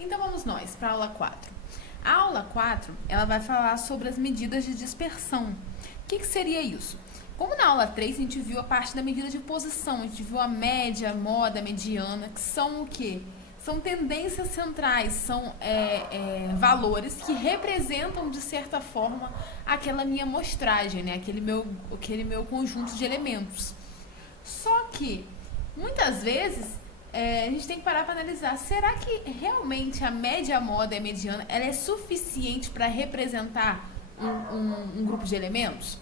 Então vamos nós para a aula 4. A aula 4, ela vai falar sobre as medidas de dispersão. O que seria isso? Como na aula 3 a gente viu a parte da medida de posição, a gente viu a média, a moda, a mediana, que são o quê? São tendências centrais, são valores que representam, de certa forma, aquela minha amostragem, né? aquele meu conjunto de elementos. Só que, muitas vezes, a gente tem que parar para analisar, será que realmente a média, a moda e a mediana ela é suficiente para representar um grupo de elementos?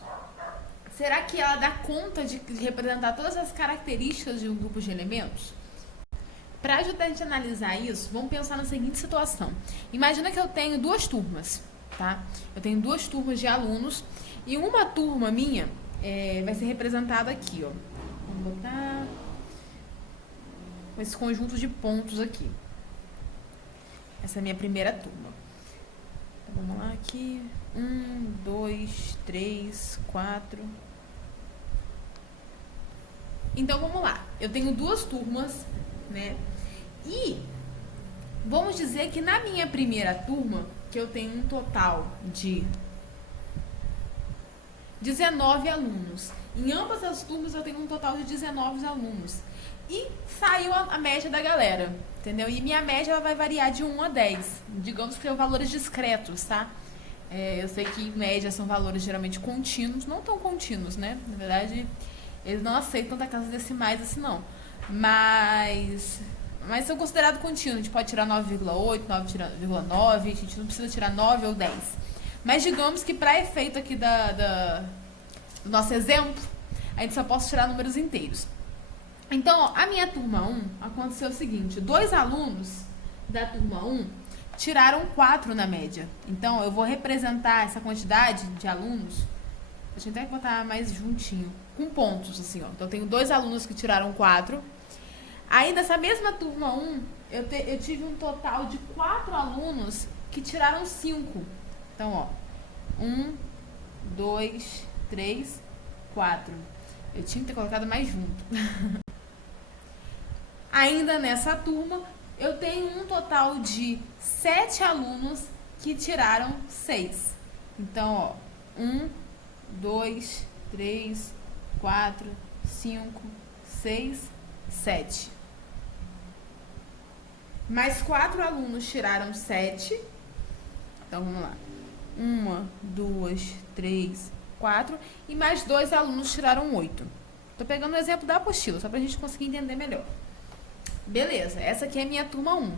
Será que ela dá conta de representar todas as características de um grupo de elementos? Para ajudar a gente a analisar isso, vamos pensar na seguinte situação. Imagina que eu tenho duas turmas, tá? Eu tenho duas turmas de alunos e uma turma minha vai ser representada aqui, ó. Vamos botar com esse conjunto de pontos aqui. Essa é a minha primeira turma. Então, vamos lá aqui. 1, 2, 3, 4. Então, vamos lá. Eu tenho duas turmas, né? E vamos dizer que na minha primeira turma, que eu tenho um total de 19 alunos. Em ambas as turmas eu tenho um total de 19 alunos. E saiu a média da galera, entendeu? E minha média ela vai variar de 1 a 10. Digamos que são valores discretos, tá? Eu sei que média são valores geralmente contínuos, não tão contínuos, né? Na verdade, eles não aceitam tanta casas decimais assim, não. Mas são considerados contínuos. A gente pode tirar 9,8, 9,9, a gente não precisa tirar 9 ou 10. Mas digamos que para efeito aqui do nosso exemplo, a gente só pode tirar números inteiros. Então, ó, a minha turma 1 aconteceu o seguinte, 2 alunos da turma 1 tiraram 4 na média. Então, eu vou representar essa quantidade de alunos, deixa eu até botar mais juntinho, com pontos, assim, ó. Então, eu tenho 2 alunos que tiraram 4. Aí, dessa mesma turma 1, eu tive um total de 4 alunos que tiraram 5. Então, ó, 1, 2, 3, 4. Eu tinha que ter colocado mais junto. Ainda nessa turma, eu tenho um total de 7 alunos que tiraram 6. Então, ó, 1, 2, 3, 4, 5, 6, 7. Mais 4 alunos tiraram 7. Então, vamos lá. 1, 2, 3, 4. E mais 2 alunos tiraram 8. Tô pegando o exemplo da apostila, só pra gente conseguir entender melhor. Beleza, essa aqui é a minha turma 1.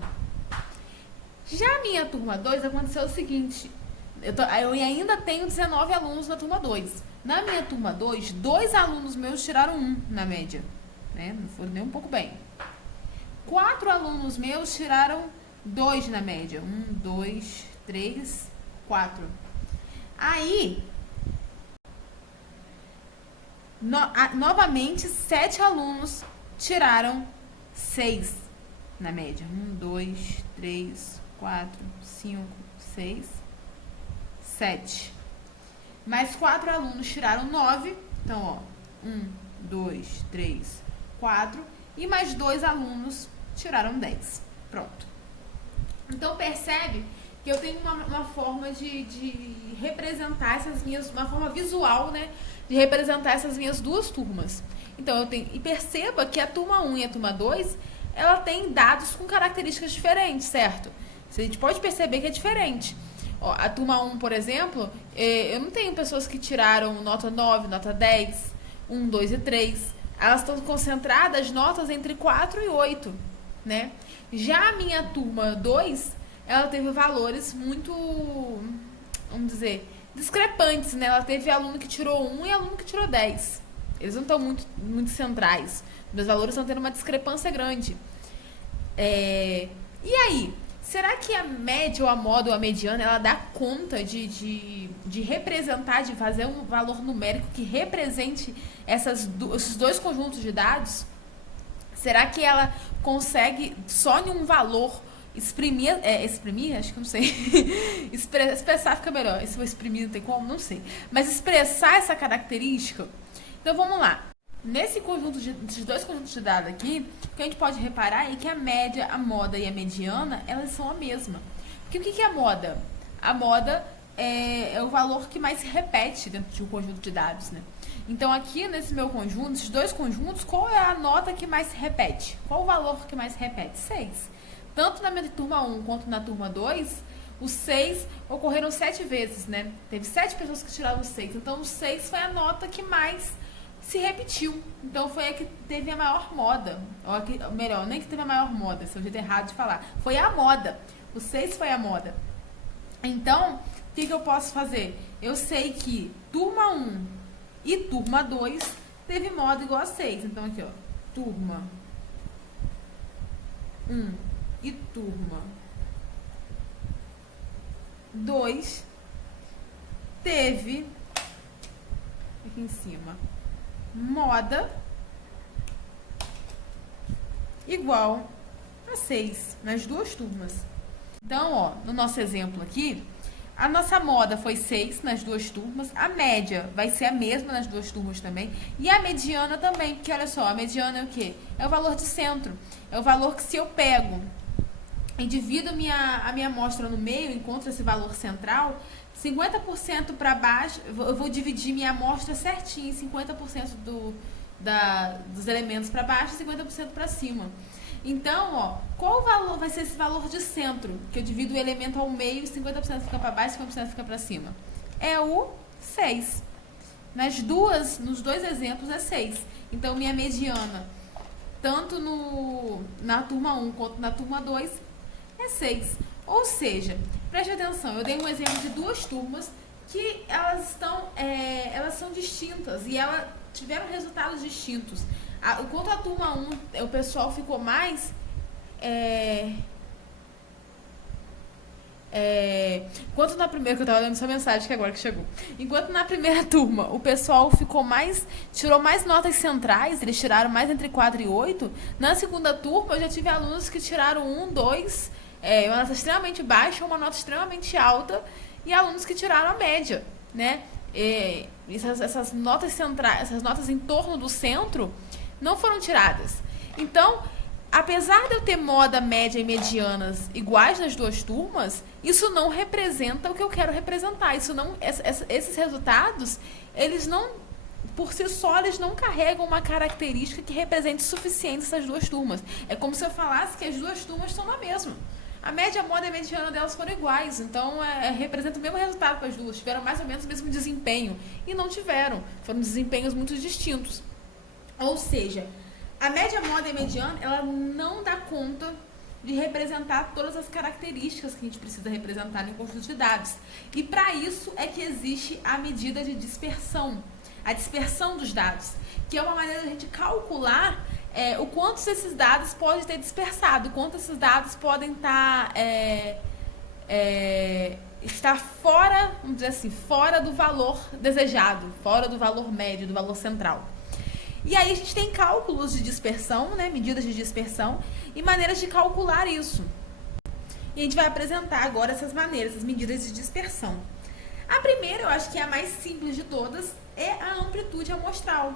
Já a minha turma 2 aconteceu o seguinte. Eu ainda tenho 19 alunos na turma 2. Na minha turma 2, 2 alunos meus tiraram 1 na média. Né? Não foi nem um pouco bem. 4 alunos meus tiraram 2 na média. 1, 2, 3, 4. Aí, novamente, 7 alunos tiraram 6 na média. 1, 2, 3, 4, 5, 6, 7. Mais 4 alunos tiraram 9. Então, ó, 1, 2, 3, 4. E mais 2 alunos tiraram 10. Pronto. Então, percebe que eu tenho uma forma de representar essas minhas, uma forma visual, né, de representar essas minhas duas turmas. Então, eu tenho, e perceba que a turma 1 e a turma 2, ela tem dados com características diferentes, certo? A gente pode perceber que é diferente. Ó, a turma 1, por exemplo, eu não tenho pessoas que tiraram nota 9, nota 10, 1, 2 e 3. Elas estão concentradas notas entre 4 e 8, né? Já a minha turma 2, ela teve valores muito, vamos dizer, discrepantes, né? Ela teve aluno que tirou 1 e aluno que tirou 10. Eles não estão muito centrais. Meus valores estão tendo uma discrepância grande. E aí, será que a média ou a moda ou a mediana, ela dá conta de representar, de fazer um valor numérico que represente esses dois conjuntos de dados? Será que ela consegue, só em um valor, exprimir, acho que não sei, expressar fica melhor, se for exprimir não tem como, não sei, mas expressar essa característica? Então vamos lá, Nesse desses dois conjuntos de dados aqui, o que a gente pode reparar é que a média, a moda e a mediana, elas são a mesma. Porque o que é a moda? A moda é o valor que mais se repete dentro de um conjunto de dados, né? Então aqui nesse meu conjunto, esses dois conjuntos, qual é a nota que mais se repete? Qual o valor que mais se repete? 6. Tanto na minha turma 1 quanto na turma 2, os 6 ocorreram 7 vezes, né? Teve 7 pessoas que tiraram 6. Então o 6 foi a nota que mais se repetiu. Então foi a que teve a maior moda. Ou melhor, nem que teve a maior moda, esse é o jeito errado de falar. Foi a moda. O 6 foi a moda. Então, o que eu posso fazer? Eu sei que turma 1 e turma 2 teve moda igual a 6. Então aqui, ó, turma 1 e turma 2 teve aqui em cima moda igual a 6 nas duas turmas. Então, ó, no nosso exemplo aqui, a nossa moda foi 6 nas duas turmas, a média vai ser a mesma nas duas turmas também, e a mediana também, porque olha só, a mediana é o quê? É o valor de centro, é o valor que se eu pego e divido a minha amostra no meio, encontro esse valor central, 50% para baixo, eu vou dividir minha amostra certinho, 50% dos elementos para baixo e 50% para cima. Então, ó, qual valor vai ser esse valor de centro? Que eu divido o elemento ao meio, 50% fica para baixo e 50% fica para cima. É o 6. Nos dois exemplos é 6. Então, minha mediana, tanto na turma 1 quanto na turma 2, é 6. Ou seja, preste atenção, eu dei um exemplo de duas turmas que elas são distintas e elas tiveram resultados distintos. Enquanto a turma 1, o pessoal ficou mais... enquanto na primeira, que eu tava lendo essa mensagem que agora que chegou. Enquanto na primeira turma o pessoal tirou mais notas centrais, eles tiraram mais entre 4 e 8. Na segunda turma eu já tive alunos que tiraram 1, 2, uma nota extremamente baixa, uma nota extremamente alta, e alunos que tiraram a média, né? Essas notas centrais, essas notas em torno do centro não foram tiradas. Então, apesar de eu ter moda, média e medianas iguais nas duas turmas, isso não representa o que eu quero representar. Esses resultados, eles não, por si só, eles não carregam uma característica que represente suficiente essas duas turmas. É como se eu falasse que as duas turmas estão na mesma. A média, a moda e a mediana delas foram iguais, então representa o mesmo resultado para as duas. Tiveram mais ou menos o mesmo desempenho. E não tiveram. Foram desempenhos muito distintos. Ou seja, a média, moda e mediana, ela não dá conta de representar todas as características que a gente precisa representar em conjunto de dados. E para isso é que existe a medida de dispersão, a dispersão dos dados, que é uma maneira de a gente calcular o quanto esses dados podem ter dispersado, o quanto esses dados podem estar fora, vamos dizer assim, fora do valor desejado, fora do valor médio, do valor central. E aí a gente tem cálculos de dispersão, né, medidas de dispersão e maneiras de calcular isso. E a gente vai apresentar agora essas maneiras, essas medidas de dispersão. A primeira, eu acho que é a mais simples de todas, é a amplitude amostral.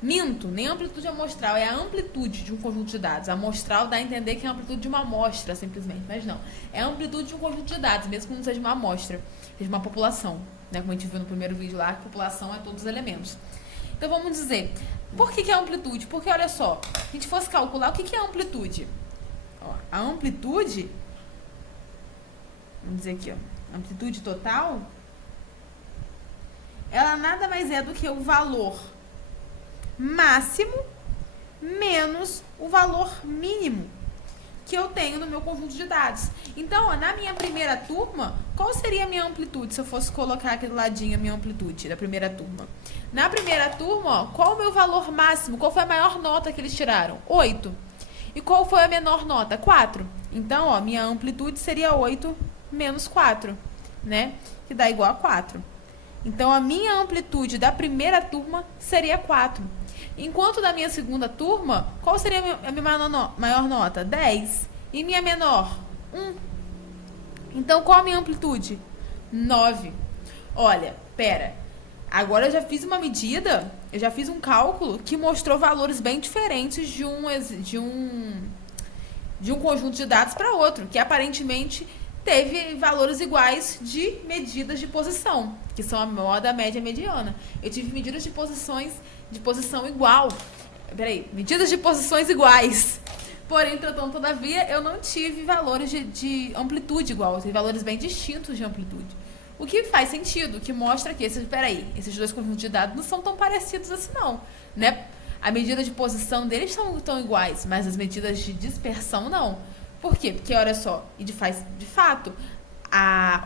Minto, nem a amplitude amostral, é a amplitude de um conjunto de dados. A amostral dá a entender que é a amplitude de uma amostra, simplesmente, mas não. É a amplitude de um conjunto de dados, mesmo que não seja uma amostra, seja uma população, né? Como a gente viu no primeiro vídeo lá, que população é todos os elementos. Então vamos dizer, por que é a amplitude? Porque olha só, se a gente fosse calcular, o que é a amplitude? Ó, a amplitude, vamos dizer aqui, ó, amplitude total, ela nada mais é do que o valor máximo menos o valor mínimo que eu tenho no meu conjunto de dados. Então, ó, na minha primeira turma, qual seria a minha amplitude? Se eu fosse colocar aqui do ladinho a minha amplitude da primeira turma. Na primeira turma, ó, qual o meu valor máximo? Qual foi a maior nota que eles tiraram? 8. E qual foi a menor nota? 4. Então, ó, minha amplitude seria 8 menos 4, né? Que dá igual a 4. Então, a minha amplitude da primeira turma seria 4. Enquanto da minha segunda turma, qual seria a minha maior nota? 10. E minha menor? 1. Então, qual a minha amplitude? 9. Olha, pera. Agora eu já fiz uma medida, eu já fiz um cálculo que mostrou valores bem diferentes de um conjunto de dados para outro, que aparentemente teve valores iguais de medidas de posição, que são a moda, a média e a mediana. Eu tive medidas de posição igual. Medidas de posições iguais. Porém, entretanto, todavia, eu não tive valores de amplitude igual, eu tive valores bem distintos de amplitude. O que faz sentido, que mostra que esses dois conjuntos de dados não são tão parecidos assim não, né? A medida de posição deles são tão iguais, mas as medidas de dispersão não. Por quê? Porque, olha só, de fato,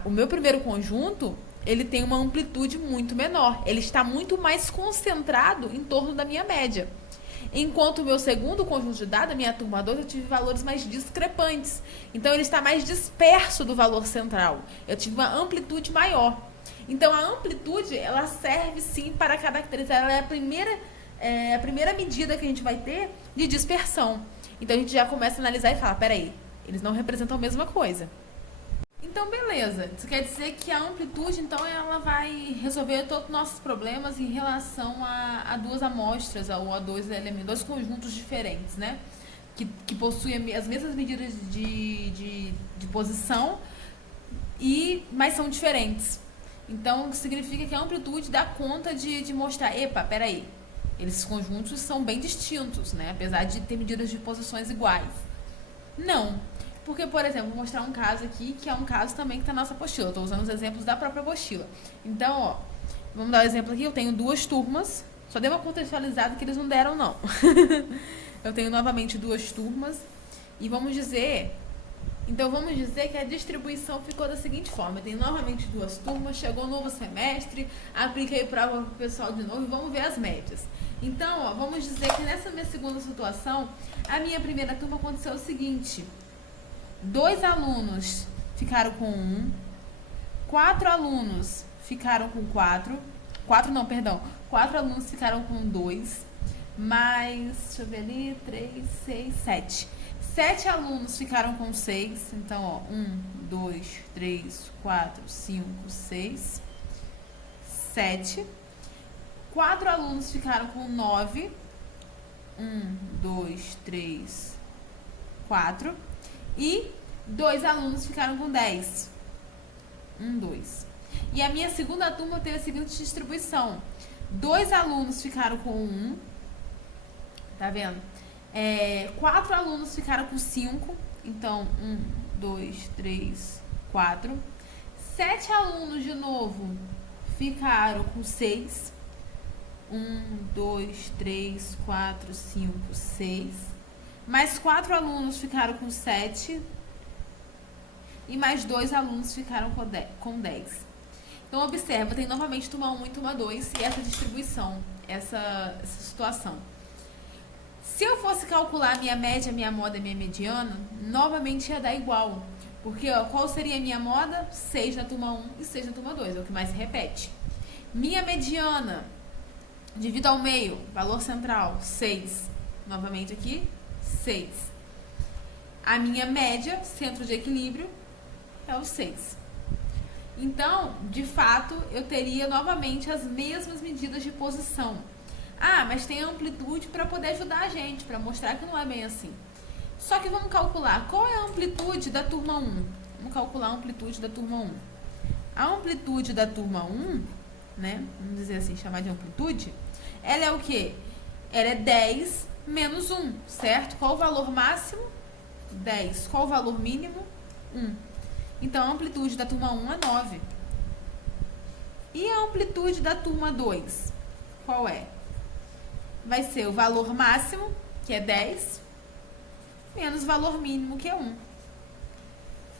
o meu primeiro conjunto, ele tem uma amplitude muito menor. Ele está muito mais concentrado em torno da minha média. Enquanto o meu segundo conjunto de dados, a minha turma 2, eu tive valores mais discrepantes. Então, ele está mais disperso do valor central. Eu tive uma amplitude maior. Então, a amplitude, ela serve sim para caracterizar, ela é a primeira medida que a gente vai ter de dispersão. Então, a gente já começa a analisar e fala, peraí, eles não representam a mesma coisa. Então, beleza. Isso quer dizer que a amplitude, então, ela vai resolver todos os nossos problemas em relação a duas amostras, ou a dois elementos, dois conjuntos diferentes, né? Que possuem as mesmas medidas de posição, mas são diferentes. Então, significa que a amplitude dá conta de mostrar, peraí, esses conjuntos são bem distintos, né? Apesar de ter medidas de posições iguais. Não. Porque, por exemplo, vou mostrar um caso aqui, que é um caso também que está na nossa apostila. Estou usando os exemplos da própria apostila. Então, ó, vamos dar um exemplo aqui. Eu tenho duas turmas. Só dei uma contextualizada que eles não deram, não. Eu tenho novamente duas turmas. E vamos dizer que a distribuição ficou da seguinte forma. Eu tenho novamente duas turmas, chegou um novo semestre, apliquei prova para o pessoal de novo e vamos ver as médias. Então, ó, vamos dizer que nessa minha segunda situação, a minha primeira turma aconteceu o seguinte: 2 alunos ficaram com 1, 4 alunos ficaram com 4 alunos ficaram com 2, mais, deixa eu ver ali, 3, 6, 7. 7 alunos ficaram com 6, então, ó, 1, 2, 3, 4, 5, 6, 7. 4 alunos ficaram com 9, 1, 2, 3, 4. E 2 alunos ficaram com 10. 1, 2. E a minha segunda turma teve a seguinte distribuição. 2 alunos ficaram com 1. Tá vendo? 4 alunos ficaram com 5. Então, 1, 2, 3, 4. 7 alunos, de novo, ficaram com 6. 1, 2, 3, 4, 5, 6. Mais 4 alunos ficaram com 7. E mais 2 alunos ficaram com 10. Então, observa, tem novamente turma 1 e turma 2 e essa distribuição, essa situação. Se eu fosse calcular a minha média, minha moda e minha mediana, novamente ia dar igual. Porque, ó, qual seria a minha moda? 6 na turma 1 e 6 na turma 2, é o que mais se repete. Minha mediana, divido ao meio, valor central, 6. Novamente aqui, 6. A minha média, centro de equilíbrio, é o 6. Então, de fato, eu teria novamente as mesmas medidas de posição. Ah, mas tem amplitude para poder ajudar a gente, para mostrar que não é bem assim. Só que vamos calcular qual é a amplitude da turma 1. Vamos calcular a amplitude da turma 1. A amplitude da turma 1, né? Vamos dizer assim, chamar de amplitude. Ela é o quê? Ela é 10 menos 1, certo? Qual o valor máximo? 10. Qual o valor mínimo? 1. Então, a amplitude da turma 1 é 9. E a amplitude da turma 2? Qual é? Vai ser o valor máximo, que é 10, menos o valor mínimo, que é 1.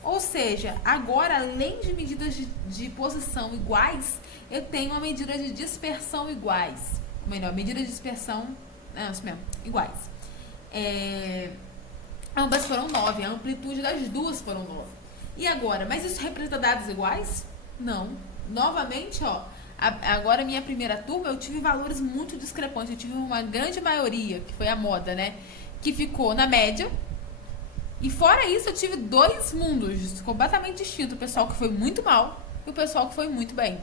Ou seja, agora, além de medidas de posição iguais, eu tenho uma medida de dispersão iguais. Ou melhor, medida de dispersão, isso mesmo, iguais. Ambas foram 9, a amplitude das duas foram 9. E agora, mas isso representa dados iguais? Não. Novamente, ó, agora minha primeira turma eu tive valores muito discrepantes. Eu tive uma grande maioria, que foi a moda, né? Que ficou na média. E fora isso, eu tive 2 mundos completamente distintos. O pessoal que foi muito mal e o pessoal que foi muito bem.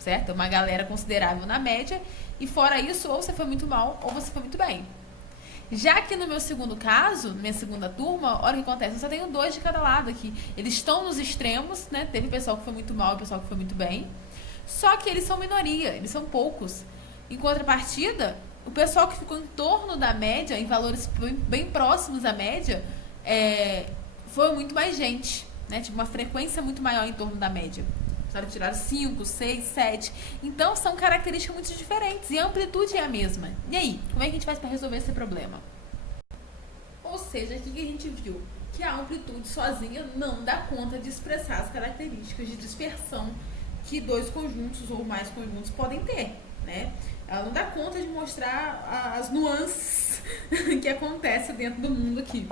certo? É uma galera considerável na média, e fora isso, ou você foi muito mal, ou você foi muito bem. Já que no meu segundo caso, minha segunda turma, olha o que acontece, eu só tenho 2 de cada lado aqui. Eles estão nos extremos, né? Teve pessoal que foi muito mal e pessoal que foi muito bem. Só que eles são minoria, eles são poucos. Em contrapartida, o pessoal que ficou em torno da média, em valores bem próximos à média, foi muito mais gente, né? Tipo, uma frequência muito maior em torno da média. Tiraram 5, 6, 7. Então, são características muito diferentes. E a amplitude é a mesma. E aí, como é que a gente faz para resolver esse problema? Ou seja, aqui que a gente viu que a amplitude sozinha não dá conta de expressar as características de dispersão que 2 conjuntos ou mais conjuntos podem ter, né? Ela não dá conta de mostrar as nuances que acontecem dentro do mundo aqui.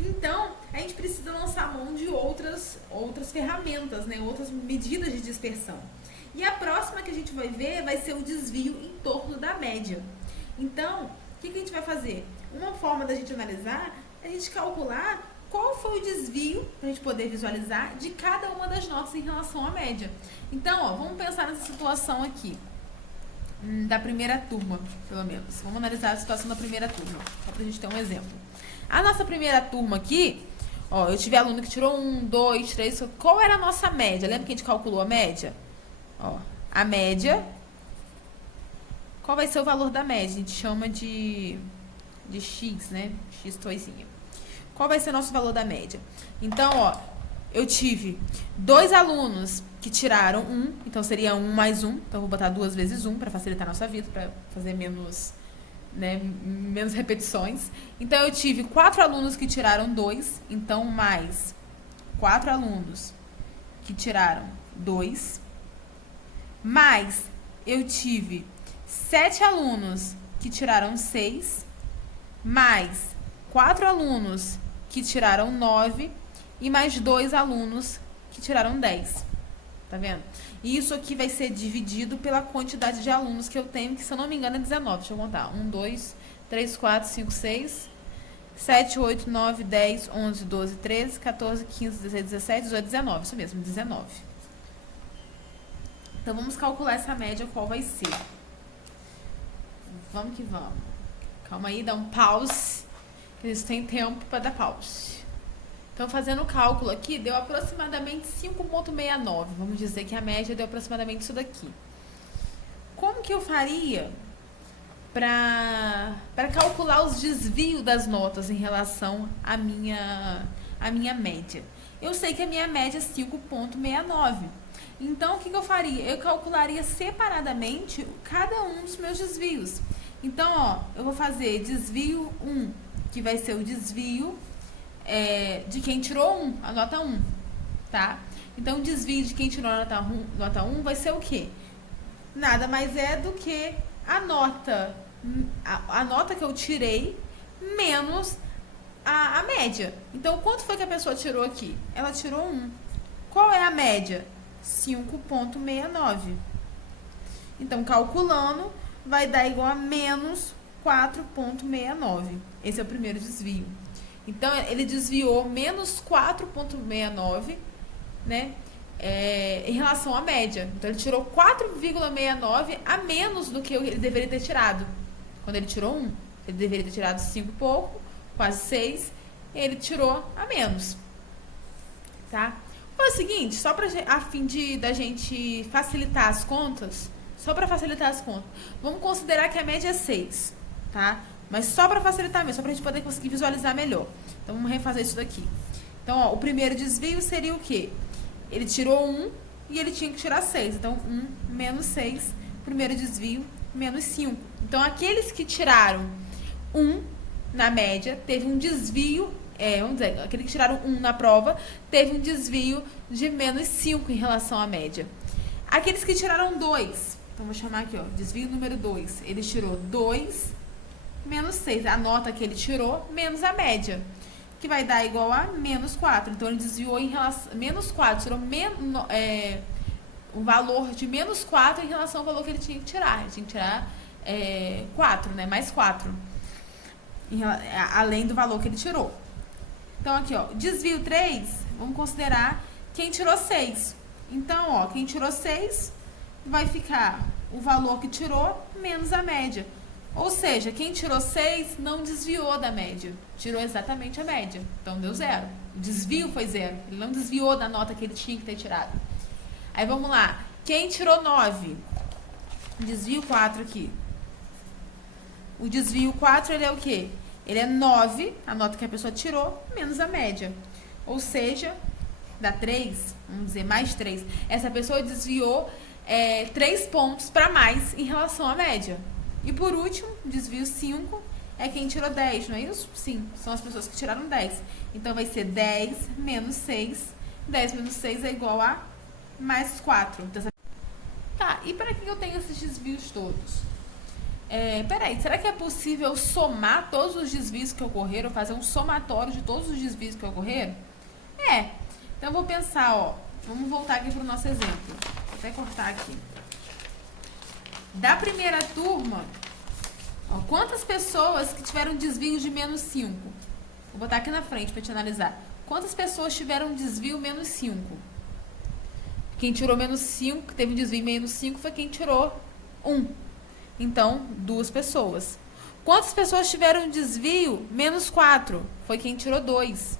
Então, a gente precisa lançar mão de outras ferramentas, né? Outras medidas de dispersão. E a próxima que a gente vai ver vai ser o desvio em torno da média. Então, o que a gente vai fazer? Uma forma da gente analisar é a gente calcular qual foi o desvio, para a gente poder visualizar, de cada uma das notas em relação à média. Então, ó, vamos pensar nessa situação aqui, da primeira turma, pelo menos. Vamos analisar a situação da primeira turma, só para a gente ter um exemplo. A nossa primeira turma aqui, ó, eu tive aluno que tirou 1, 2, 3, qual era a nossa média? Lembra que a gente calculou a média? Ó, a média, qual vai ser o valor da média? A gente chama de x, né? X toisinha. Qual vai ser o nosso valor da média? Então, ó, eu tive 2 alunos que tiraram 1, então seria 1 mais 1, então eu vou botar 2 vezes 1 para facilitar a nossa vida, para fazer menos repetições. Então, eu tive 4 alunos que tiraram 2, então mais 4 alunos que tiraram 2, mais eu tive 7 alunos que tiraram 6, mais 4 alunos que tiraram 9 e mais 2 alunos que tiraram 10. Tá vendo? E isso aqui vai ser dividido pela quantidade de alunos que eu tenho, que se eu não me engano é 19. Deixa eu contar. 1, 2, 3, 4, 5, 6, 7, 8, 9, 10, 11, 12, 13, 14, 15, 16, 17, 18, 19. Isso mesmo, 19. Então, vamos calcular essa média, qual vai ser. Vamos que vamos. Calma aí, dá um pause. Eles têm tempo para dar pause. Então, fazendo o cálculo aqui, deu aproximadamente 5,69. Vamos dizer que a média deu aproximadamente isso daqui. Como que eu faria para calcular os desvios das notas em relação à minha média? Eu sei que a minha média é 5,69. Então, o que eu faria? Eu calcularia separadamente cada um dos meus desvios. Então, ó, eu vou fazer desvio 1, que vai ser o desvio de quem tirou 1, a nota 1, tá? Então, o desvio de quem tirou a nota 1 vai ser o quê? Nada mais é do que a nota que eu tirei menos a média. Então, quanto foi que a pessoa tirou aqui? Ela tirou 1. Qual é a média? 5,69. Então, calculando, vai dar igual a menos 4,69. Esse é o primeiro desvio. Então, ele desviou menos 4,69, né? Em relação à média. Então, ele tirou 4,69 a menos do que ele deveria ter tirado. Quando ele tirou 1, ele deveria ter tirado 5 e pouco, quase 6. Ele tirou a menos. Tá? Então, é o seguinte, só a fim da gente facilitar as contas, vamos considerar que a média é 6, tá? Mas só para facilitar mesmo, só para a gente poder conseguir visualizar melhor. Então, vamos refazer isso daqui. Então, ó, o primeiro desvio seria o quê? Ele tirou 1 e ele tinha que tirar 6. Então, 1 menos 6, primeiro desvio, menos 5. Então, aqueles que tiraram 1 na média, teve um desvio, vamos dizer, aqueles que tiraram 1 na prova, teve um desvio de menos 5 em relação à média. Aqueles que tiraram 2, então, vou chamar aqui, ó, desvio número 2. Ele tirou 2 menos 6, a nota que ele tirou, menos a média, que vai dar igual a menos 4. Então, ele desviou em relação menos 4, tirou o valor de menos 4 em relação ao valor que ele tinha que tirar. Ele tinha que tirar 4, né? Mais 4, além do valor que ele tirou. Então, aqui, ó, desvio 3, vamos considerar quem tirou 6. Então, ó, quem tirou 6 vai ficar o valor que tirou menos a média. Ou seja, quem tirou 6 não desviou da média. Tirou exatamente a média. Então deu 0. O desvio foi 0. Ele não desviou da nota que ele tinha que ter tirado. Aí vamos lá. Quem tirou 9? Desvio 4 aqui. O desvio 4, ele é o quê? Ele é 9, a nota que a pessoa tirou, menos a média. Ou seja, dá 3, vamos dizer, mais 3. Essa pessoa desviou 3 pontos para mais em relação à média. E por último, desvio 5 é quem tirou 10, não é isso? Sim, são as pessoas que tiraram 10. Então vai ser 10 menos 6. 10 menos 6 é igual a mais 4. Tá, e para que eu tenho esses desvios todos? Peraí, será que é possível somar todos os desvios que ocorreram, fazer um somatório de todos os desvios que ocorreram? Então eu vou pensar, ó, vamos voltar aqui para o nosso exemplo. Vou até cortar aqui. Da primeira turma, ó, quantas pessoas que tiveram desvio de menos 5? Vou botar aqui na frente para te analisar. Quantas pessoas tiveram desvio menos 5? Quem tirou menos 5, que teve um desvio menos 5, foi quem tirou 1. Então, 2 pessoas. Quantas pessoas tiveram desvio menos 4? Foi quem tirou 2.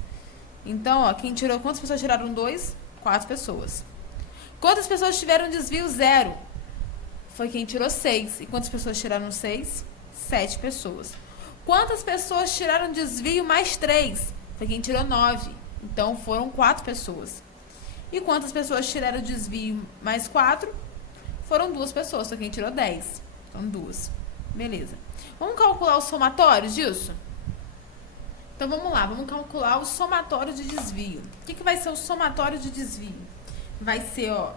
Então, ó, quantas pessoas tiraram 2? 4 pessoas. Quantas pessoas tiveram desvio 0? Foi quem tirou 6. E quantas pessoas tiraram 6? 7 pessoas. Quantas pessoas tiraram desvio mais 3? Foi quem tirou 9. Então, foram 4 pessoas. E quantas pessoas tiraram desvio mais 4? Foram 2 pessoas. Foi quem tirou 10. Então, 2. Beleza. Vamos calcular o somatório disso? Então, vamos lá. Vamos calcular o somatório de desvio. O que vai ser o somatório de desvio? Vai ser, ó,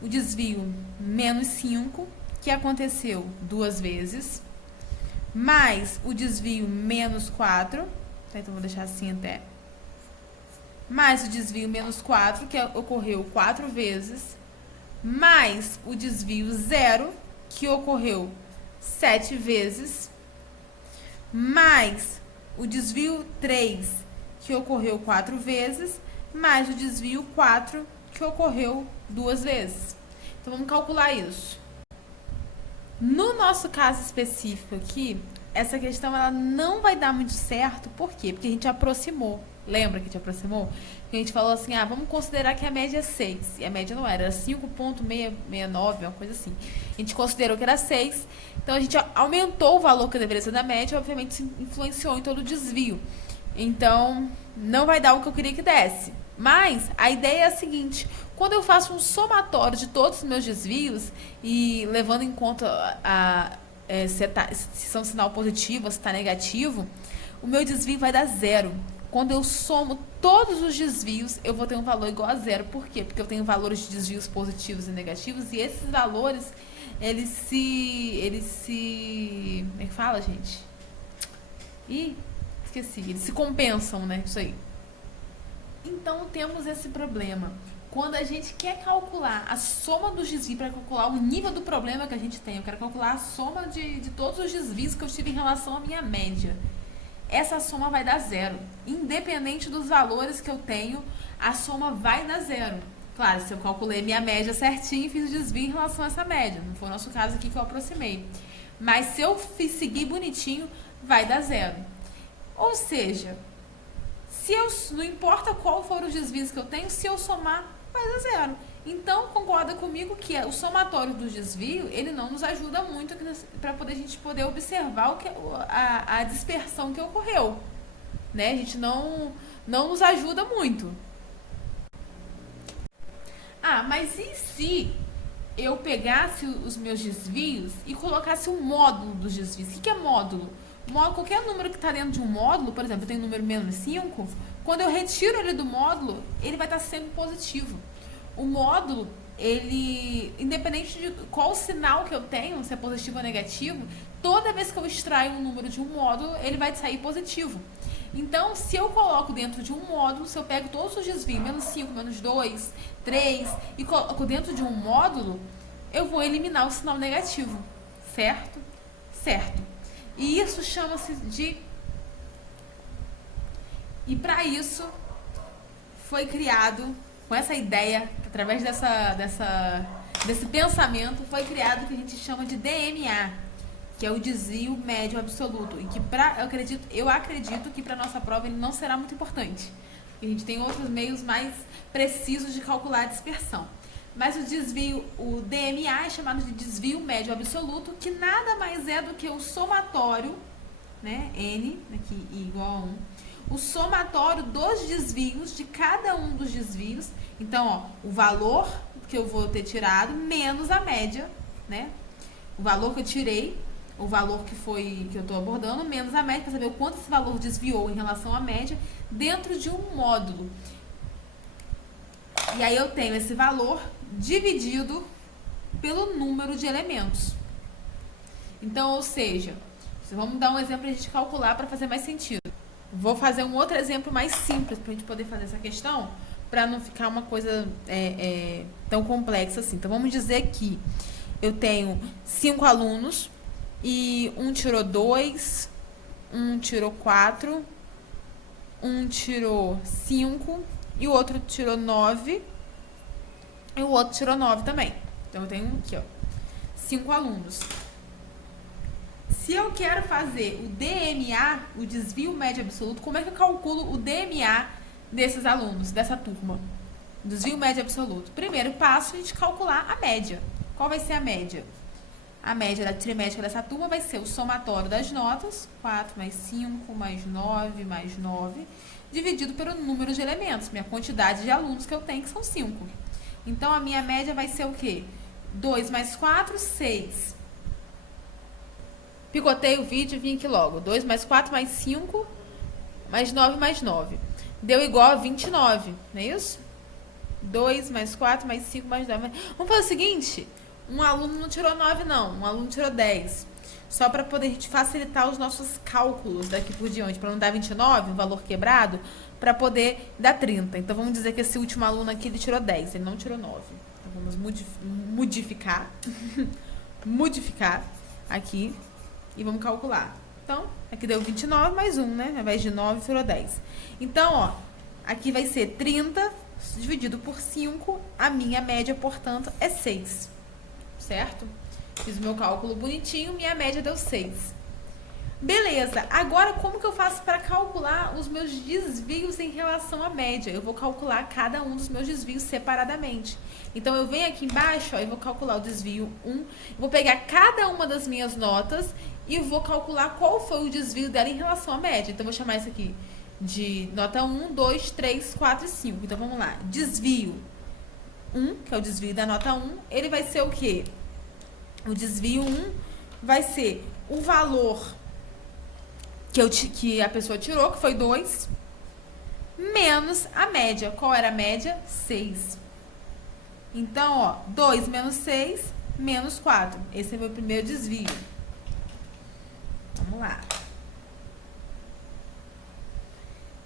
o desvio menos 5, que aconteceu 2 vezes, mais o desvio menos 4. Então, vou deixar assim até. Mais o desvio menos 4, que ocorreu 4 vezes, mais o desvio 0, que ocorreu 7 vezes, mais o desvio 3, que ocorreu 4 vezes, mais o desvio 4, que ocorreu 2 vezes. Então, vamos calcular isso. No nosso caso específico aqui, essa questão ela não vai dar muito certo. Por quê? Porque a gente aproximou. Lembra que a gente aproximou? A gente falou assim, vamos considerar que a média é 6. E a média não era 5,669, uma coisa assim. A gente considerou que era 6. Então, a gente aumentou o valor que deveria ser da média, obviamente isso influenciou em todo o desvio. Então, não vai dar o que eu queria que desse. Mas, a ideia é a seguinte, quando eu faço um somatório de todos os meus desvios, e levando em conta se são sinal positivo ou se está negativo, o meu desvio vai dar 0. Quando eu somo todos os desvios, eu vou ter um valor igual a 0. Por quê? Porque eu tenho valores de desvios positivos e negativos, e esses valores, eles se... Como é que fala, gente? Esqueci. Eles se compensam, né? Isso aí. Então, temos esse problema. Quando a gente quer calcular a soma dos desvios, para calcular o nível do problema que a gente tem, eu quero calcular a soma de todos os desvios que eu tive em relação à minha média. Essa soma vai dar 0. Independente dos valores que eu tenho, a soma vai dar 0. Claro, se eu calculei minha média certinho e fiz o desvio em relação a essa média. Não foi o nosso caso aqui que eu aproximei. Mas se eu seguir bonitinho, vai dar 0. Ou seja, não importa qual foram os desvios que eu tenho, se eu somar, vai dar 0. Então, concorda comigo que o somatório do desvio, ele não nos ajuda muito para a gente poder observar a dispersão que ocorreu. Né? A gente não nos ajuda muito. Mas e se eu pegasse os meus desvios e colocasse um módulo dos desvios? O que é módulo? Qualquer número que está dentro de um módulo, por exemplo, eu tenho o número menos 5, quando eu retiro ele do módulo, ele vai estar sempre positivo. O módulo, ele, independente de qual sinal que eu tenho, se é positivo ou negativo, toda vez que eu extraio um número de um módulo, ele vai sair positivo. Então, se eu coloco dentro de um módulo, se eu pego todos os desvios, menos 5, menos 2, 3, e coloco dentro de um módulo, eu vou eliminar o sinal negativo. Certo? Certo. E isso chama-se de... E para isso, foi criado, com essa ideia, através desse pensamento foi criado o que a gente chama de DMA, que é o desvio médio absoluto, e que eu acredito que para nossa prova ele não será muito importante. A gente tem outros meios mais precisos de calcular a dispersão. Mas o DMA é chamado de desvio médio absoluto, que nada mais é do que o somatório, né, N, aqui igual a 1, o somatório dos desvios de cada um dos desvios. Então, ó, o valor que eu vou ter tirado menos a média, né? O valor que eu tirei, o valor que eu estou abordando, menos a média, para saber o quanto esse valor desviou em relação à média dentro de um módulo. E aí eu tenho esse valor dividido pelo número de elementos. Então, ou seja, vamos dar um exemplo para a gente calcular para fazer mais sentido. Vou fazer um outro exemplo mais simples para a gente poder fazer essa questão, para não ficar uma coisa tão complexa assim. Então, vamos dizer que eu tenho 5 alunos e um tirou 2, um tirou 4, um tirou 5 e o outro tirou 9 e o outro tirou 9 também. Então, eu tenho aqui, ó, 5 alunos. Se eu quero fazer o DMA, o desvio médio absoluto, como é que eu calculo o DMA desses alunos, dessa turma? Desvio médio absoluto. Primeiro passo, a gente calcular a média. Qual vai ser a média? A média da trimétrica dessa turma vai ser o somatório das notas, 4 mais 5 mais 9 mais 9, dividido pelo número de elementos, minha quantidade de alunos que eu tenho, que são 5. Então, a minha média vai ser o quê? 2 mais 4, 6. Picotei o vídeo e vim aqui logo. 2 mais 4 mais 5 mais 9 mais 9. Deu igual a 29, não é isso? 2 mais 4 mais 5 mais 9. Vamos fazer o seguinte: um aluno não tirou 9 não, um aluno tirou 10. Só para poder a gente facilitar os nossos cálculos daqui por diante, para não dar 29, um valor quebrado, para poder dar 30. Então vamos dizer que esse último aluno aqui ele tirou 10, ele não tirou 9. Então vamos modificar modificar aqui e vamos calcular. Então, aqui deu 29 mais 1, né? Ao invés de 9, tirou 10. Então, ó, aqui vai ser 30 dividido por 5. A minha média, portanto, é 6. Certo? Fiz o meu cálculo bonitinho, minha média deu 6. Beleza, agora como que eu faço para calcular os meus desvios em relação à média? Eu vou calcular cada um dos meus desvios separadamente. Então, eu venho aqui embaixo, ó, e vou calcular o desvio 1. Vou pegar cada uma das minhas notas e vou calcular qual foi o desvio dela em relação à média. Então, eu vou chamar isso aqui de nota 1, 2, 3, 4 e 5. Então, vamos lá. Desvio 1, que é o desvio da nota 1, ele vai ser o quê? O desvio 1 vai ser o valor que a pessoa tirou, que foi 2, menos a média. Qual era a média? 6. Então, ó, 2 menos 6, menos 4. Esse é o meu primeiro desvio. Vamos lá.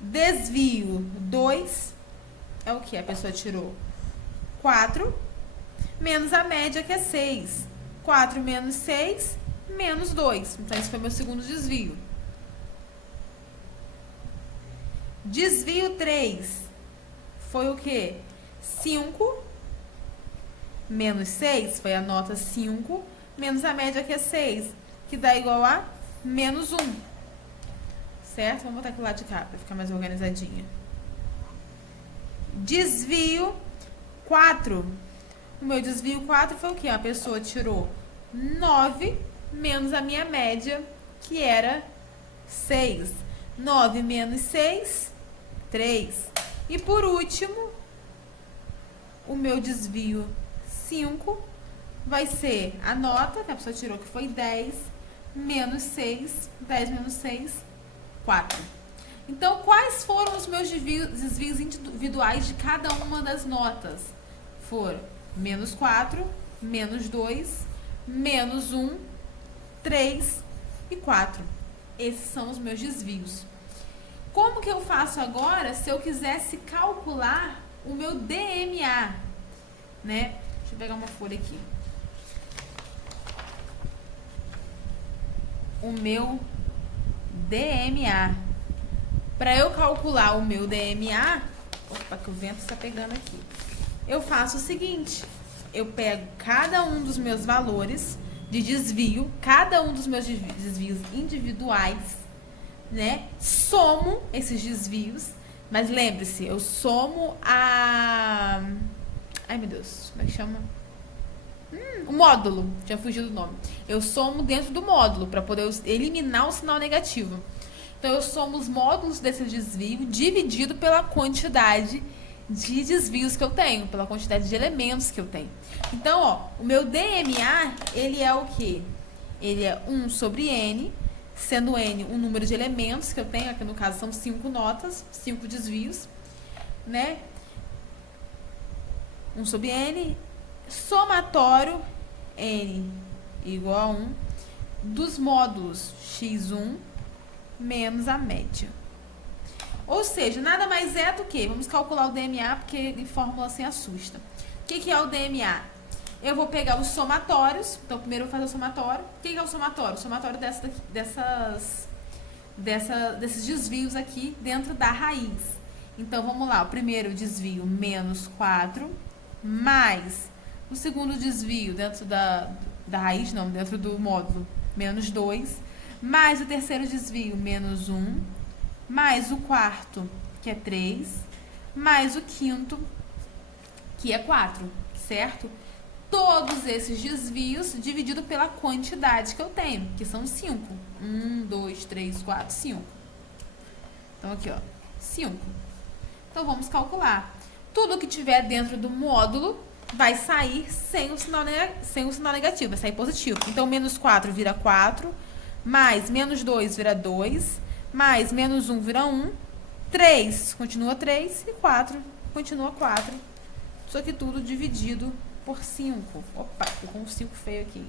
Desvio 2 é o que? A pessoa tirou 4, menos a média, que é 6. 4 menos 6, menos 2. Então, esse foi meu segundo desvio. Desvio 3 foi o quê? 5 menos 6, foi a nota 5, menos a média, que é 6, que dá igual a menos 1. Certo? Vamos botar aqui do lado de cá, para ficar mais organizadinha. Desvio 4. O meu desvio 4 foi o quê? A pessoa tirou 9 menos a minha média, que era 6. 9 menos 6, 3. E por último, o meu desvio 5 vai ser a nota que a pessoa tirou, que foi 10, menos 6. 10 menos 6, 4. Então, quais foram os meus desvios individuais de cada uma das notas? Foram menos 4, menos 2, menos 1, 3 e 4. Esses são os meus desvios. Como que eu faço agora se eu quisesse calcular o meu DMA? Né? Deixa eu pegar uma folha aqui. O meu DMA. Para eu calcular o meu DMA, opa, que o vento está pegando aqui. Eu faço o seguinte: eu pego cada um dos meus valores de desvio, cada um dos meus desvios individuais, né? Somo esses desvios, mas lembre-se, eu somo a... Ai, meu Deus, como é que chama? O módulo, tinha fugido do nome. Eu somo dentro do módulo para poder eliminar o sinal negativo. Então, eu somo os módulos desse desvio dividido pela quantidade de desvios que eu tenho, pela quantidade de elementos que eu tenho. Então, ó, o meu DMA, ele é o quê? Ele é 1 sobre N, sendo N o número de elementos que eu tenho, aqui no caso são 5 notas, 5 desvios, né? 1 sobre N, somatório N igual a 1 dos módulos x1 menos a média. Ou seja, nada mais é do que, vamos calcular o DMA, porque em fórmula assim assusta. O que é o DMA? Eu vou pegar os somatórios, então primeiro eu vou fazer o somatório. O que é o somatório? O somatório desses desvios aqui dentro da raiz. Então vamos lá, o primeiro desvio menos 4, mais o segundo desvio dentro da raiz, não, dentro do módulo, menos 2, mais o terceiro desvio, menos 1, mais o quarto, que é 3, mais o quinto, que é 4, certo? Todos esses desvios dividido pela quantidade que eu tenho, que são 5. 1, 2, 3, 4, 5. Então, aqui, ó, 5. Então, vamos calcular. Tudo que tiver dentro do módulo vai sair sem o sinal negativo, vai sair positivo. Então, menos 4 vira 4, mais menos 2 vira 2, mais menos 1 vira 1, 3 continua 3 e 4 continua 4. Isso aqui tudo dividido por 5. Opa, ficou um 5 feio aqui.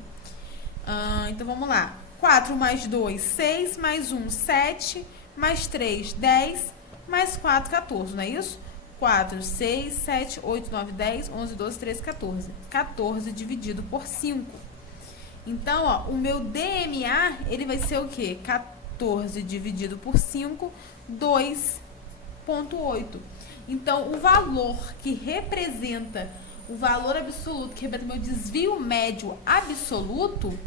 Então, vamos lá. 4 mais 2, 6, mais 1, 7, mais 3, 10, mais 4, 14, não é isso? 4, 6, 7, 8, 9, 10, 11, 12, 13, 14. 14 dividido por 5. Então, ó, o meu DMA, ele vai ser o quê? 14 dividido por 5, 2,8. Então, o valor que representa, o valor absoluto, que representa o meu desvio médio absoluto,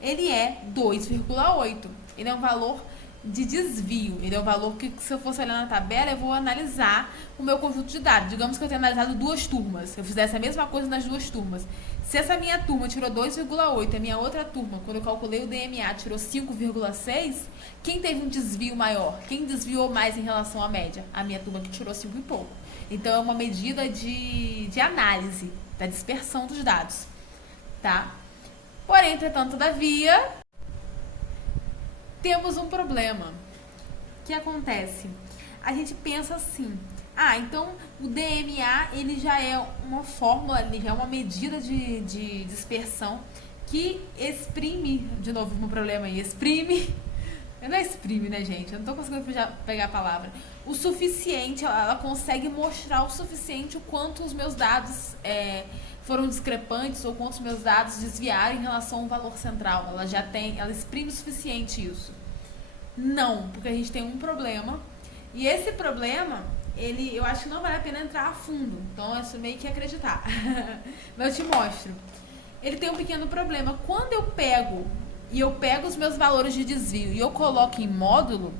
ele é 2,8. Ele é um valor de desvio. Ele é um valor que, se eu fosse olhar na tabela, eu vou analisar o meu conjunto de dados. Digamos que eu tenha analisado 2 turmas. Se eu fizesse a mesma coisa nas 2 turmas. Se essa minha turma tirou 2,8, a minha outra turma, quando eu calculei o DMA, tirou 5,6, quem teve um desvio maior? Quem desviou mais em relação à média? A minha turma, que tirou 5 e pouco. Então, é uma medida de análise da dispersão dos dados, tá? Porém, entretanto, todavia, temos um problema. O que acontece? A gente pensa assim, então o DMA, ele já é uma fórmula, ele já é uma medida de dispersão que exprime, de novo um problema aí, não é exprime, né, gente? Eu não tô conseguindo pegar a palavra. O suficiente, ela consegue mostrar o suficiente o quanto os meus dados foram discrepantes ou quantos meus dados desviaram em relação ao valor central. Ela exprime o suficiente isso. Não, porque a gente tem um problema. E esse problema, eu acho que não vale a pena entrar a fundo. Então, é meio que acreditar. Mas eu te mostro. Ele tem um pequeno problema. Quando eu pego os meus valores de desvio e eu coloco em módulo,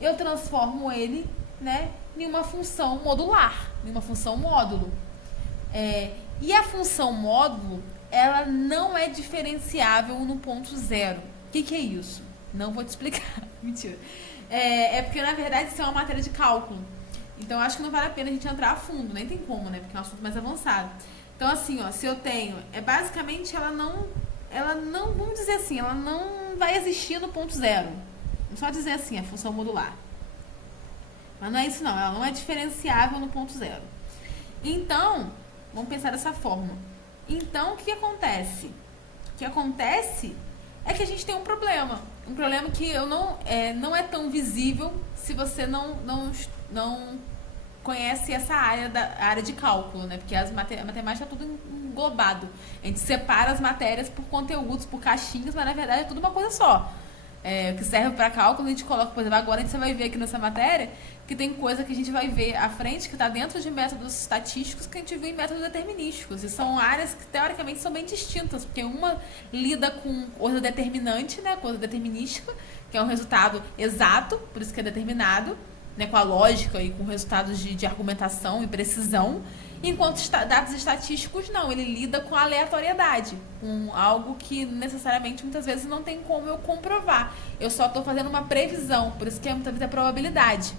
eu transformo ele, né, em uma função modular, em uma função módulo. E a função módulo, ela não é diferenciável no ponto zero. O que é isso? Não vou te explicar. Mentira. Porque, na verdade, isso é uma matéria de cálculo. Então, acho que não vale a pena a gente entrar a fundo. Nem tem como, né? Porque é um assunto mais avançado. Então, assim, ó, se eu tenho... basicamente, ela não... Vamos dizer assim, ela não vai existir no ponto zero. Vamos só dizer assim, a função modular. Mas não é isso, não. Ela não é diferenciável no ponto zero. Então... Vamos pensar dessa forma. Então, o que acontece? O que acontece é que a gente tem um problema. Um problema que não é tão visível se você não conhece essa área de cálculo, né? Porque a matemática está tudo englobado. A gente separa as matérias por conteúdos, por caixinhas, mas na verdade é tudo uma coisa só. que serve para cálculo, a gente coloca, por exemplo, agora você vai ver aqui nessa matéria que tem coisa que a gente vai ver à frente que está dentro de métodos estatísticos que a gente viu em métodos determinísticos. E são áreas que, teoricamente, são bem distintas, porque uma lida com coisa determinante, né, coisa determinística, que é um resultado exato, por isso que é determinado, né, com a lógica e com resultados de argumentação e precisão, enquanto dados estatísticos não, ele lida com a aleatoriedade, com algo que necessariamente muitas vezes não tem como eu comprovar. Eu só estou fazendo uma previsão, por isso que muitas vezes é probabilidade.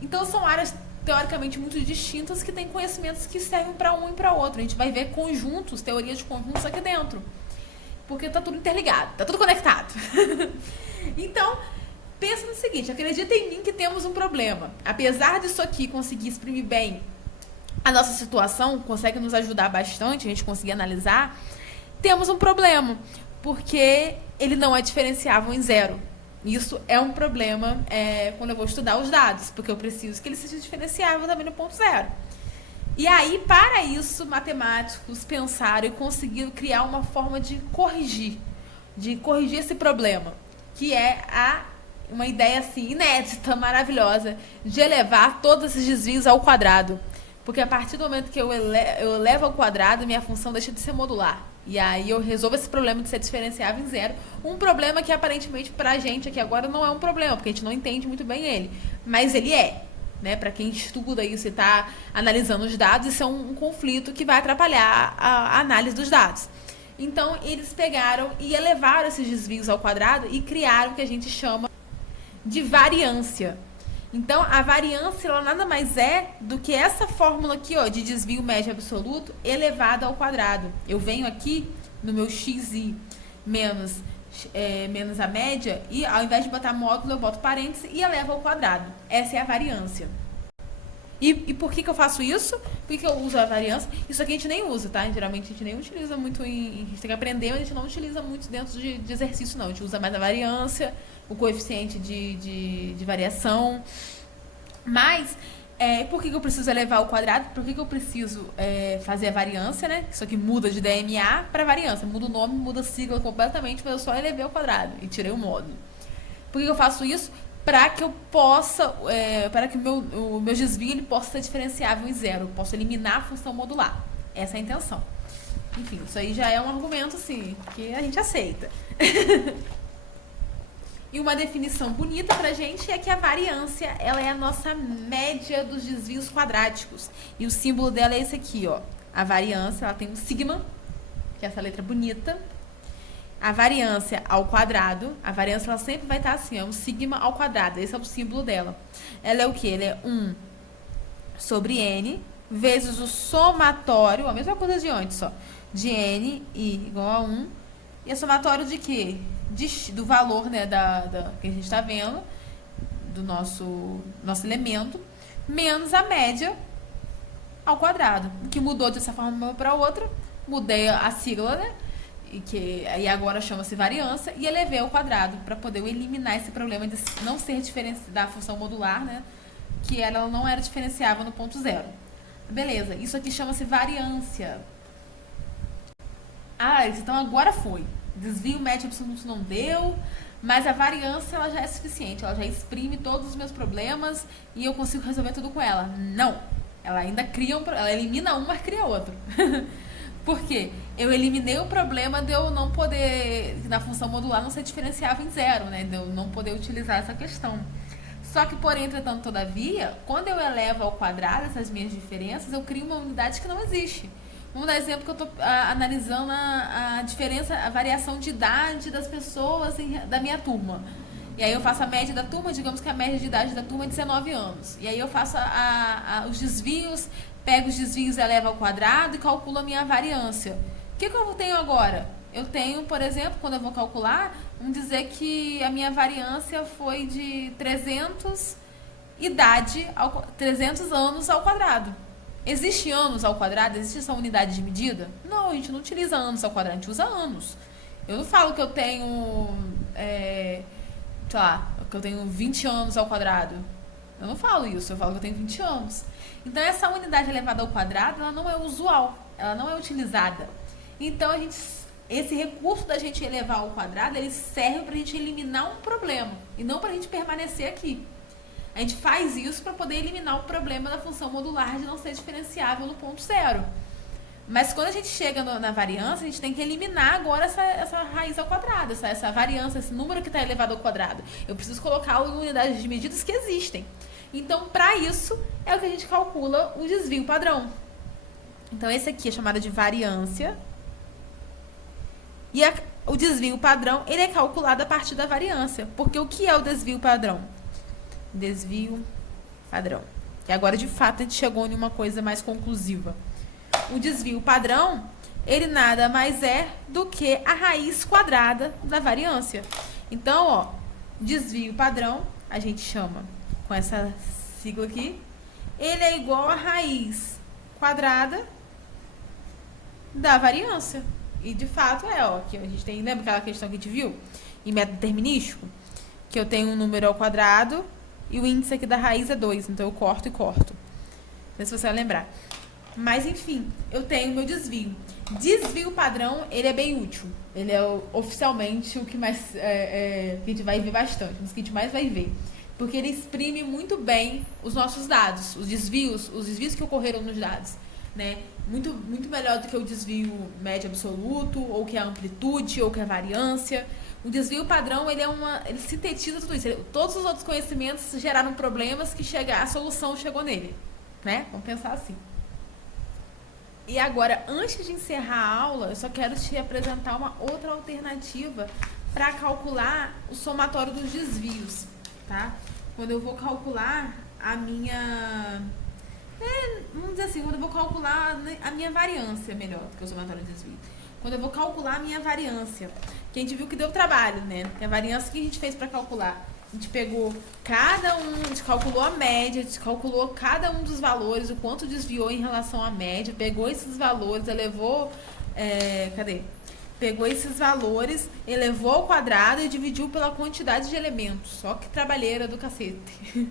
Então são áreas teoricamente muito distintas que têm conhecimentos que servem para um e para outro. A gente vai ver conjuntos, teorias de conjuntos aqui dentro, porque está tudo interligado, está tudo conectado. Então, pensa no seguinte, acredita em mim que temos um problema. Apesar disso aqui conseguir exprimir bem a nossa situação, consegue nos ajudar bastante, a gente conseguir analisar, temos um problema, porque ele não é diferenciável em zero. Isso é um problema quando eu vou estudar os dados, porque eu preciso que ele seja diferenciável também no ponto zero. E aí, para isso, matemáticos pensaram e conseguiram criar uma forma de corrigir esse problema, que é uma ideia assim, inédita, maravilhosa, de elevar todos esses desvios ao quadrado. Porque a partir do momento que eu elevo ao quadrado, minha função deixa de ser modular. E aí eu resolvo esse problema de ser diferenciável em zero. Um problema que aparentemente pra gente aqui agora não é um problema, porque a gente não entende muito bem ele. Mas ele é. Né? Para quem estuda isso e está analisando os dados, isso é um conflito que vai atrapalhar a análise dos dados. Então, eles pegaram e elevaram esses desvios ao quadrado e criaram o que a gente chama de variância. Então, a variância ela nada mais é do que essa fórmula aqui, ó, de desvio médio absoluto elevado ao quadrado. Eu venho aqui no meu xi menos a média e ao invés de botar módulo, eu boto parênteses e elevo ao quadrado. Essa é a variância. E por que eu faço isso? Por que eu uso a variância? Isso aqui a gente nem usa, tá? Geralmente a gente nem utiliza muito a gente tem que aprender, mas a gente não utiliza muito dentro de exercício, não. A gente usa mais a variância, o coeficiente de variação. Mas, por que eu preciso elevar ao quadrado? Por que eu preciso fazer a variância, né? Isso aqui muda de DMA para variância. Muda o nome, muda a sigla completamente, mas eu só elevei ao quadrado e tirei o módulo. Por que eu faço isso? Para que eu possa, para que o meu desvio ele possa ser diferenciável em zero. Eu posso eliminar a função modular. Essa é a intenção. Enfim, isso aí já é um argumento, assim, que a gente aceita. E uma definição bonita pra gente é que a variância, ela é a nossa média dos desvios quadráticos. E o símbolo dela é esse aqui, ó. A variância, ela tem um sigma, que é essa letra bonita. A variância ao quadrado, a variância ela sempre vai estar assim, é um sigma ao quadrado. Esse é o símbolo dela. Ela é o quê? Ela é 1 sobre n vezes o somatório, a mesma coisa de antes, ó, de n igual a 1. E é somatório de quê? Do valor, né, que a gente está vendo, do nosso elemento, menos a média ao quadrado. O que mudou dessa forma para outra, mudei a sigla, né? E aí agora chama-se variância, e elevei ao quadrado para poder eliminar esse problema de não ser da função modular, né? Que ela não era diferenciável no ponto zero. Beleza, isso aqui chama-se variância. Então agora foi. Desvio médio absoluto não deu, mas a variância ela já é suficiente, ela já exprime todos os meus problemas e eu consigo resolver tudo com ela. Não, ela ainda ela elimina um, mas cria outro. Por quê? Eu eliminei o problema de eu não poder, na função modular, não ser diferenciável em zero, né? De eu não poder utilizar essa questão. Só que, porém, entretanto, todavia, quando eu elevo ao quadrado essas minhas diferenças, eu crio uma unidade que não existe. Vamos dar exemplo que eu estou analisando a diferença, a variação de idade das pessoas da minha turma. E aí eu faço a média da turma, digamos que a média de idade da turma é 19 anos. E aí eu faço os desvios, pego os desvios, elevo ao quadrado e calculo a minha variância. O que eu tenho agora? Eu tenho, por exemplo, quando eu vou calcular, vamos dizer que a minha variância foi de 300 anos ao quadrado. Existe anos ao quadrado? Existe essa unidade de medida? Não, a gente não utiliza anos ao quadrado, a gente usa anos. Eu não falo que eu tenho, sei lá, que eu tenho 20 anos ao quadrado. Eu não falo isso, eu falo que eu tenho 20 anos. Então, essa unidade elevada ao quadrado, ela não é usual, ela não é utilizada. Então, a gente esse recurso da gente elevar ao quadrado, ele serve para a gente eliminar um problema e não para a gente permanecer aqui. A gente faz isso para poder eliminar o problema da função modular de não ser diferenciável no ponto zero. Mas quando a gente chega na variância, a gente tem que eliminar agora essa raiz ao quadrado, essa variância, esse número que está elevado ao quadrado. Eu preciso colocá-lo em unidades de medidas que existem. Então, para isso, é o que a gente calcula o desvio padrão. Então, esse aqui é chamado de variância. E o desvio padrão, ele é calculado a partir da variância. Porque o que é o desvio padrão? Desvio padrão. E agora, de fato, a gente chegou em uma coisa mais conclusiva. O desvio padrão, ele nada mais é do que a raiz quadrada da variância. Então, ó, desvio padrão, a gente chama com essa sigla aqui, ele é igual a raiz quadrada da variância. E de fato ó, que a gente tem, lembra aquela questão que a gente viu em método determinístico? Que eu tenho um número ao quadrado e o índice aqui da raiz é 2, então eu corto e corto. Não sei se você vai lembrar. Mas, enfim, eu tenho meu desvio. Desvio padrão, ele é bem útil. Ele é oficialmente o que mais que a gente vai ver bastante, o que a gente mais vai ver. Porque ele exprime muito bem os nossos dados, os desvios que ocorreram nos dados, né? Muito, muito melhor do que o desvio médio absoluto, ou que a amplitude, ou que a variância. O desvio padrão, ele sintetiza tudo isso. Todos os outros conhecimentos geraram problemas que a solução chegou nele, né? Vamos pensar assim. E agora, antes de encerrar a aula, eu só quero te apresentar uma outra alternativa para calcular o somatório dos desvios, tá? Quando eu vou calcular a minha... vamos dizer assim, quando eu vou calcular a minha variância, melhor do que o somatório de desvio. Quando eu vou calcular a minha variância, que a gente viu que deu trabalho, né? Que a variância que a gente fez para calcular, a gente pegou a gente calculou a média, a gente calculou cada um dos valores, o quanto desviou em relação à média, pegou esses valores, elevou, pegou esses valores, elevou ao quadrado e dividiu pela quantidade de elementos. Só que trabalheira do cacete.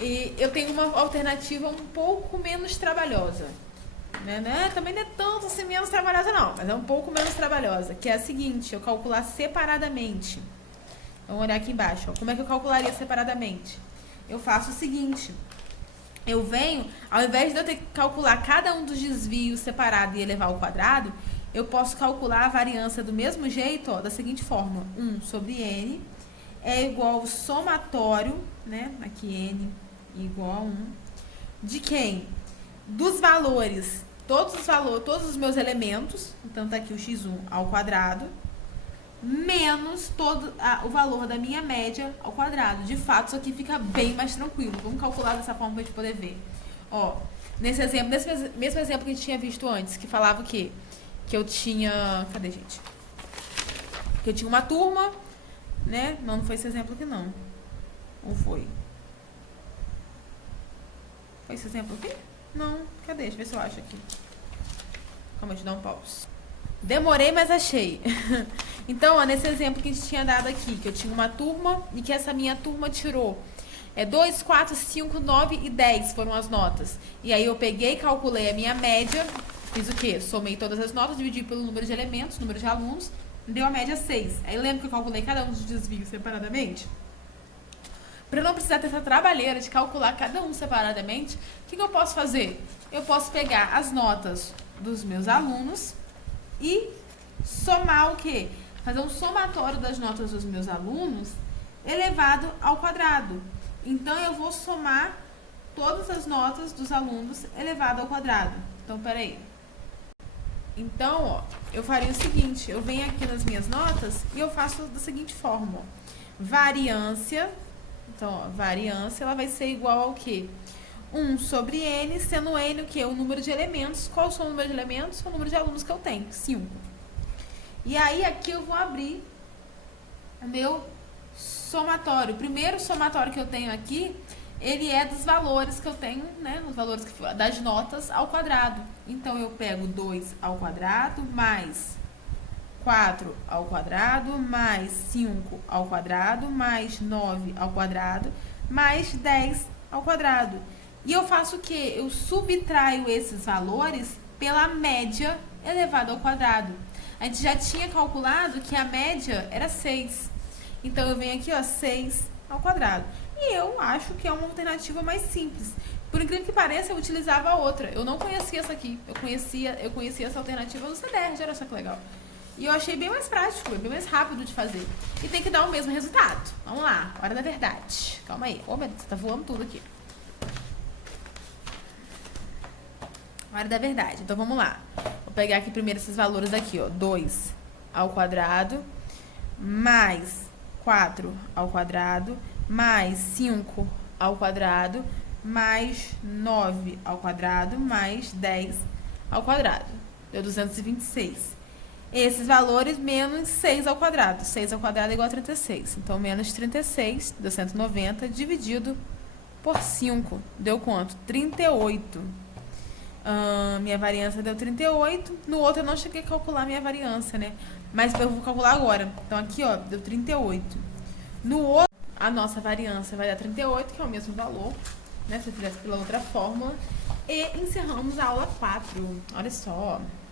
E eu tenho uma alternativa um pouco menos trabalhosa. Né? Também não é tanto assim menos trabalhosa não, mas é um pouco menos trabalhosa, que é a seguinte, eu calcular separadamente. Vamos olhar aqui embaixo, ó. Como é que eu calcularia separadamente? Eu faço o seguinte, eu venho, ao invés de eu ter que calcular cada um dos desvios separado e elevar ao quadrado, eu posso calcular a variância do mesmo jeito, ó, da seguinte forma, 1 sobre n é igual ao somatório, né, aqui n igual a 1, de quem? Dos valores, todos os meus elementos, então tá aqui o x1 ao quadrado, menos o valor da minha média ao quadrado. De fato, isso aqui fica bem mais tranquilo. Vamos calcular dessa forma pra gente poder ver. Ó, nesse mesmo exemplo que a gente tinha visto antes, que falava que eu tinha... Cadê, gente? Que eu tinha uma turma, né? Não foi esse exemplo aqui, não. Ou foi? Foi esse exemplo aqui? Não. Cadê? Deixa eu ver se eu acho aqui. Calma, deixa eu dar um pause. Demorei, mas achei. Então, ó, nesse exemplo que a gente tinha dado aqui, que eu tinha uma turma e que essa minha turma tirou 2, 4, 5, 9 e 10 foram as notas. E aí eu peguei, calculei a minha média, fiz o quê? Somei todas as notas, dividi pelo número de elementos, número de alunos, deu a média 6. Aí lembra que eu calculei cada um dos desvios separadamente? Para eu não precisar ter essa trabalheira de calcular cada um separadamente, o que eu posso fazer? Eu posso pegar as notas dos meus alunos e somar o quê? Fazer um somatório das notas dos meus alunos elevado ao quadrado. Então, eu vou somar todas as notas dos alunos elevado ao quadrado. Então, peraí. Então, ó, eu faria o seguinte, eu venho aqui nas minhas notas e eu faço da seguinte forma, ó. Variância, então, ó, variância, ela vai ser igual ao quê? 1 sobre n, sendo n o quê? O número de elementos. Qual são o número de elementos? O número de alunos que eu tenho, 5. E aí, aqui eu vou abrir o meu somatório. O primeiro somatório que eu tenho aqui, ele é dos valores que eu tenho, né? Os valores das notas ao quadrado. Então, eu pego 2 ao quadrado, mais 4 ao quadrado, mais 5 ao quadrado, mais 9 ao quadrado, mais 10 ao quadrado. E eu faço o quê? Eu subtraio esses valores pela média elevada ao quadrado. A gente já tinha calculado que a média era 6. Então, eu venho aqui, ó, 6 ao quadrado. E eu acho que é uma alternativa mais simples. Por incrível que pareça, eu utilizava a outra. Eu não conhecia essa aqui. Eu conhecia essa alternativa do CDERJ, olha só que legal. E eu achei bem mais prático, bem mais rápido de fazer. E tem que dar o mesmo resultado. Vamos lá, hora da verdade. Calma aí. Ô, meu Deus, tá voando tudo aqui. Hora da verdade. Então, vamos lá. Vou pegar aqui primeiro esses valores aqui, ó. 2 ao quadrado, mais 4 ao quadrado, mais 5 ao quadrado, mais 9 ao quadrado, mais 10 ao quadrado. Deu 226. Esses valores menos 6 ao quadrado. 6 ao quadrado é igual a 36. Então, menos 36, deu 190, dividido por 5. Deu quanto? 38. Minha variância deu 38. No outro eu não cheguei a calcular minha variância, né? Mas eu vou calcular agora. Então, aqui, ó, deu 38. No outro, a nossa variância vai dar 38, que é o mesmo valor, né? Se eu fizesse pela outra fórmula. E encerramos a aula 4. Olha só.